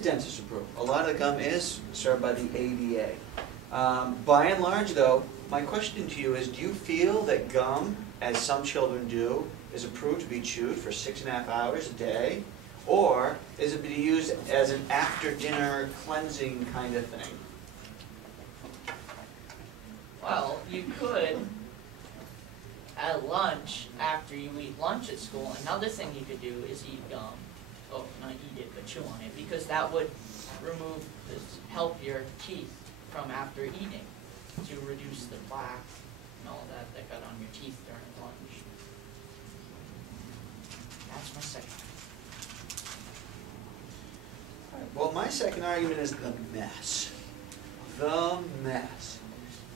Dentist approved. A lot of the gum is served by the ADA. By and large, though, my question to you is, do you feel that gum, as some children do, is approved to be chewed for 6.5 hours a day? Or is it to be used as an after-dinner cleansing kind of thing? Well, you could, at lunch, after you eat lunch at school, another thing you could do is eat gum. Oh, not eat it, but chew on it, because that would help your teeth from after eating, to reduce the plaque and all that got on your teeth during lunch. That's my second. Well, my second argument is the mess. The mess.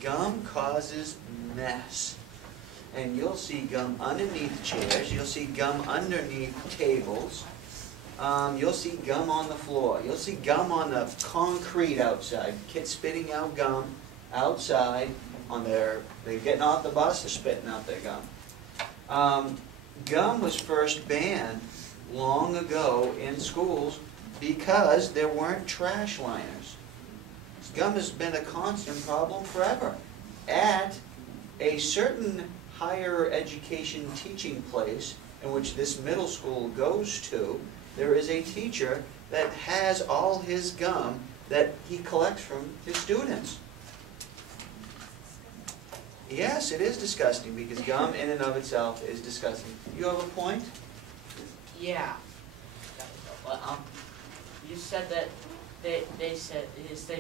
Gum causes mess. And you'll see gum underneath chairs, you'll see gum underneath tables, you'll see gum on the floor, you'll see gum on the concrete outside. Kids spitting out gum outside on they're getting off the bus, they're spitting out their gum. Gum was first banned long ago in schools because there weren't trash liners. Gum has been a constant problem forever. At a certain higher education teaching place in which this middle school goes to, there is a teacher that has all his gum that he collects from his students. Yes, it is disgusting because gum in and of itself is disgusting. You have a point? Yeah. But, you said that they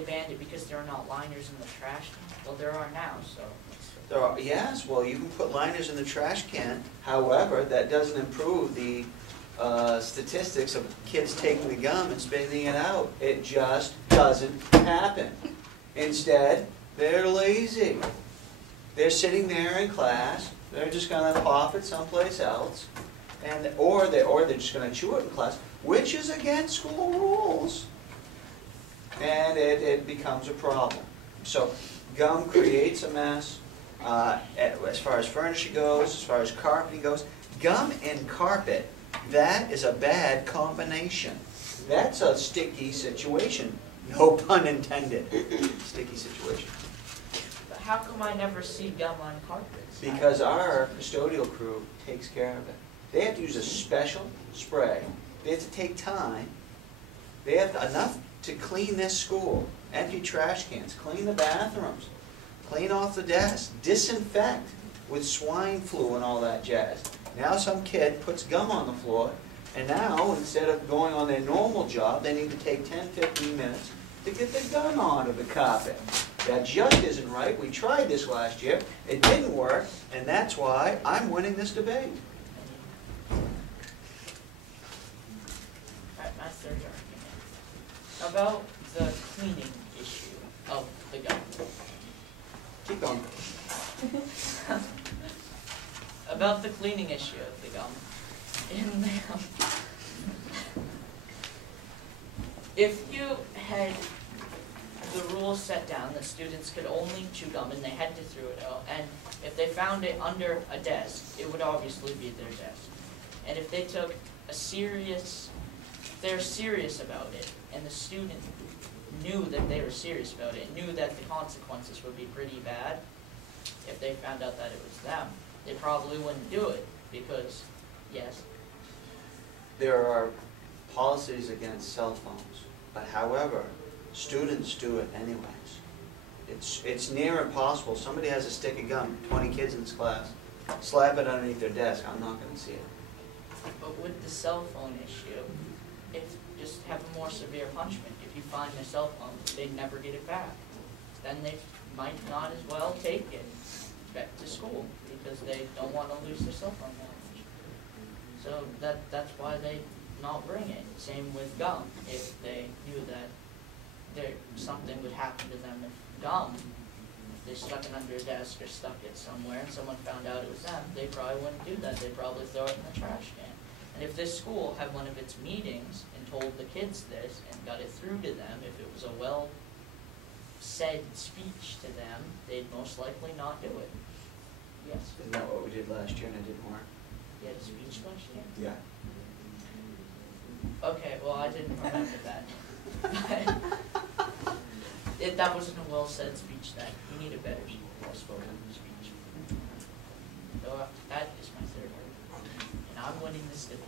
banned it because there are not liners in the trash can. Well, there are now, so. There are, yes, well, you can put liners in the trash can. However, that doesn't improve the statistics of kids taking the gum and spitting it out. It just doesn't happen. Instead, they're lazy. They're sitting there in class. They're just going to pop it someplace else, or they're just going to chew it in class, which is against school rules. And it becomes a problem. So gum creates a mess. As far as furniture goes, as far as carpeting goes, gum and carpet, that is a bad combination. That's a sticky situation. No pun intended. Sticky situation. But how come I never see gum on carpets? Because our custodial crew takes care of it. They have to use a special spray. They have to take time. They have enough to clean this school, empty trash cans, clean the bathrooms, clean off the desks, disinfect with swine flu and all that jazz. Now some kid puts gum on the floor, and now instead of going on their normal job, they need to take 10, 15 minutes to get the gum out of the carpet. That just isn't right. We tried this last year. It didn't work, and that's why I'm winning this debate. Alright, my third argument. About the cleaning issue of the gum. Keep going. About the cleaning issue of the gum. If you had the rules set down that students could only chew gum and they had to throw it out, and if they found it under a desk, it would obviously be their desk. And if they took they're serious about it, and the student knew that they were serious about it, knew that the consequences would be pretty bad, if they found out that it was them, they probably wouldn't do it, because, yes. There are policies against cell phones, but however, students do it anyways. It's near impossible. Somebody has a stick of gum, 20 kids in this class, slap it underneath their desk. I'm not going to see it. But with the cell phone issue, just have a more severe punishment. If you find their cell phone, they never get it back. Then they might not as well take it back to school because they don't want to lose their cell phone knowledge. So that's why they not bring it. Same with gum. If they knew that something would happen to them if gum, if they stuck it under a desk or stuck it somewhere and someone found out it was them, they probably wouldn't do that. They'd probably throw it in the trash can. And if this school had one of its meetings and told the kids this and got it through to them, if it was a well-said speech to them, they'd most likely not do it. Yes? Isn't that what we did last year and it didn't work? You had a speech last year? Yeah. Okay, well I didn't remember that. that wasn't a well-said speech then. You need a better, more spoken speech. So that is my third argument. And I'm winning this debate.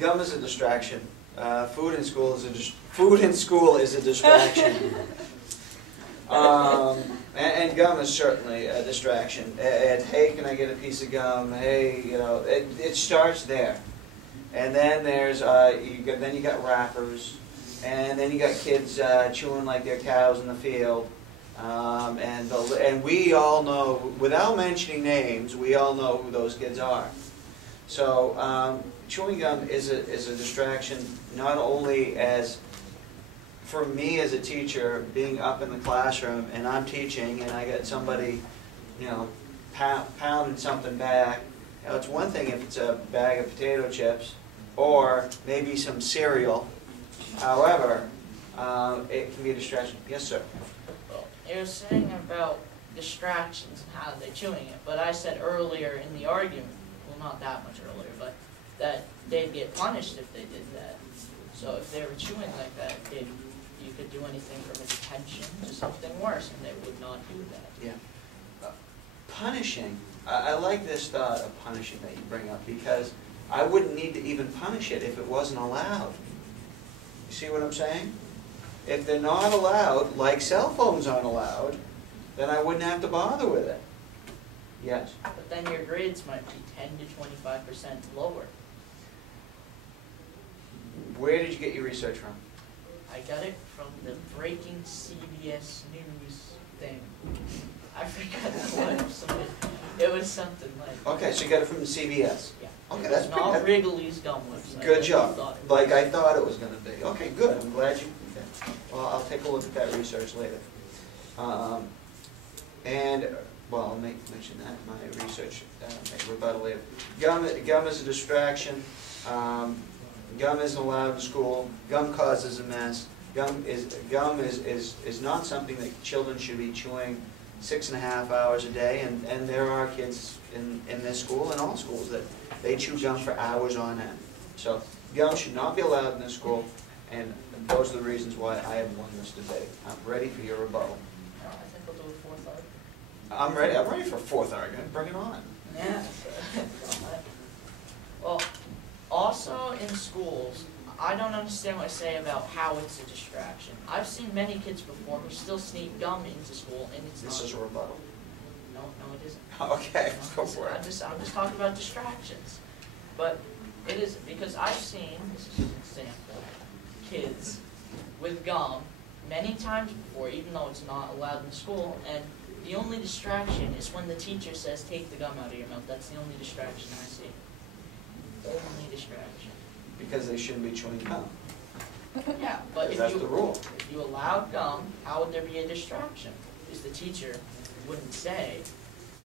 Gum is a distraction. Food in school is a distraction. And gum is certainly a distraction. And hey, can I get a piece of gum? Hey, you know, it starts there. And then there's then you got wrappers, and then you got kids chewing like they're cows in the field. And we all know, without mentioning names, we all know who those kids are. So chewing gum is a distraction, not only as, for me as a teacher, being up in the classroom and I'm teaching and I got somebody, you know, pounding something back. You know, it's one thing if it's a bag of potato chips or maybe some cereal. However, it can be a distraction. Yes, sir. Well, you're saying about distractions and how they're chewing it, but I said earlier in the argument, well, not that much earlier, but that they'd get punished if they did that. So if they were chewing like that, you could do anything from a detention to something worse, and they would not do that. Yeah. Punishing. I like this thought of punishing that you bring up, because I wouldn't need to even punish it if it wasn't allowed. You see what I'm saying? If they're not allowed, like cell phones aren't allowed, then I wouldn't have to bother with it. Yes? But then your grades might be 10 to 25% lower. Where did you get your research from? I got it from the breaking CBS News thing. I forgot what it was something like. Okay, so you got it from the CBS. Yeah. Okay, It that's was pretty not Wrigley's gum website. good like job. I thought it Like was. I thought it was going to be. Okay, good. I'm glad you. Okay. Well, I'll take a look at that research later. Well, I'll mention that in my research, make rebuttal later. Gum is a distraction. Gum isn't allowed in school. Gum causes a mess. Gum is not something that children should be chewing 6.5 hours a day, and there are kids in this school and all schools that they chew gum for hours on end. So gum should not be allowed in this school, and those are the reasons why I have won this debate. I'm ready for your rebuttal. I think we'll do a fourth argument. I'm ready for a fourth argument. Bring it on. Yeah. Well, also in schools, I don't understand what I say about how it's a distraction. I've seen many kids before who still sneak gum into school, and it's This not. is a rebuttal. No, it isn't. Okay, No, go for it. I'm just talking about distractions. But it is, because I've seen, this is an example, kids with gum many times before, even though it's not allowed in school, and the only distraction is when the teacher says, take the gum out of your mouth. That's the only distraction I see. Only distraction. Because they shouldn't be chewing gum. Yeah, but That's the rule. if you allowed gum, how would there be a distraction? Because the teacher wouldn't say,